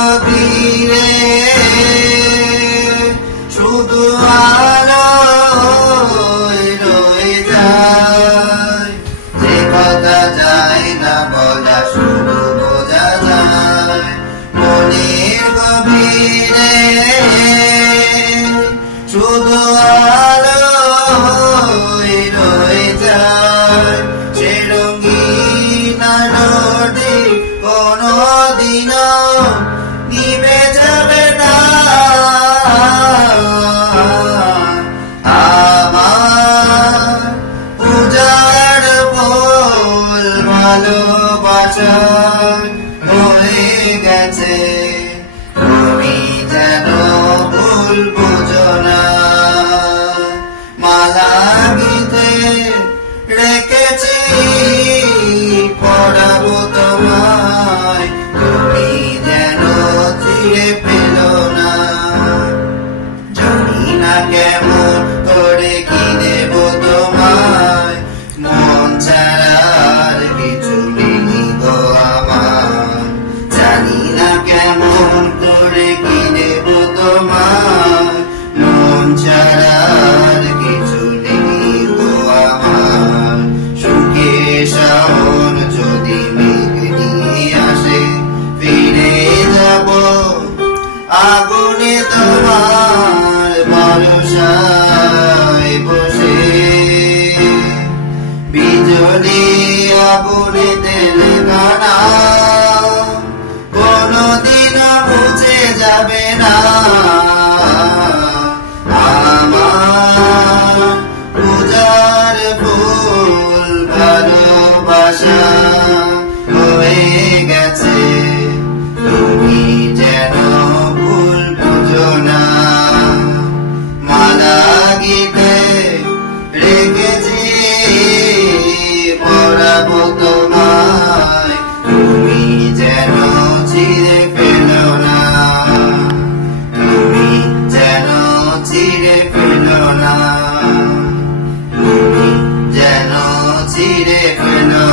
গভীরে শুধু আলোয় রয়ে যায়, যে কথা যায় না বলা শুধু বোঝা যায়। মনের গভীরে শুধু আলোয় রয়ে যায়, সে রঙিন আলোটি কোনদিনও নিভে যাবে না। আমার পূজার ফুল ভালোবাসায় হয়ে গেছে, তুমি যেন ভুল বুঝো না। মালা গীতে রেখেছি পড়াবো তোমায়, তুমি যেন ছিঁড়ে ফেলো না। জানি না কেমন করে কি দেব তোমায়, মন ছাড়া আর কিছু নেই গো আমার। জানি না কেমন করে কি দেব তোমায়, মন ছাড়া আর কিছু নেই গো আমার। সুখে শাওন যদি মেঘ নিয়ে আসে, ফিরে যাব আগুনে তোমার ভরসায় বসে। বিজলি আগুনে তেলে কানা কোনদিনও মুছে যাবে না। আমার পূজার ফুল ভালোবাসা হয়ে গেছে, তুমি যেন ভুল বুঝো না। মালা গীতে রেখেছি পড়াবো তোমায়, তুমি যেন ছিঁড়ে ফেলো না। তুমি যেন ছিঁড়ে ফেলো না, তুমি যেন ছিঁড়ে ফেলো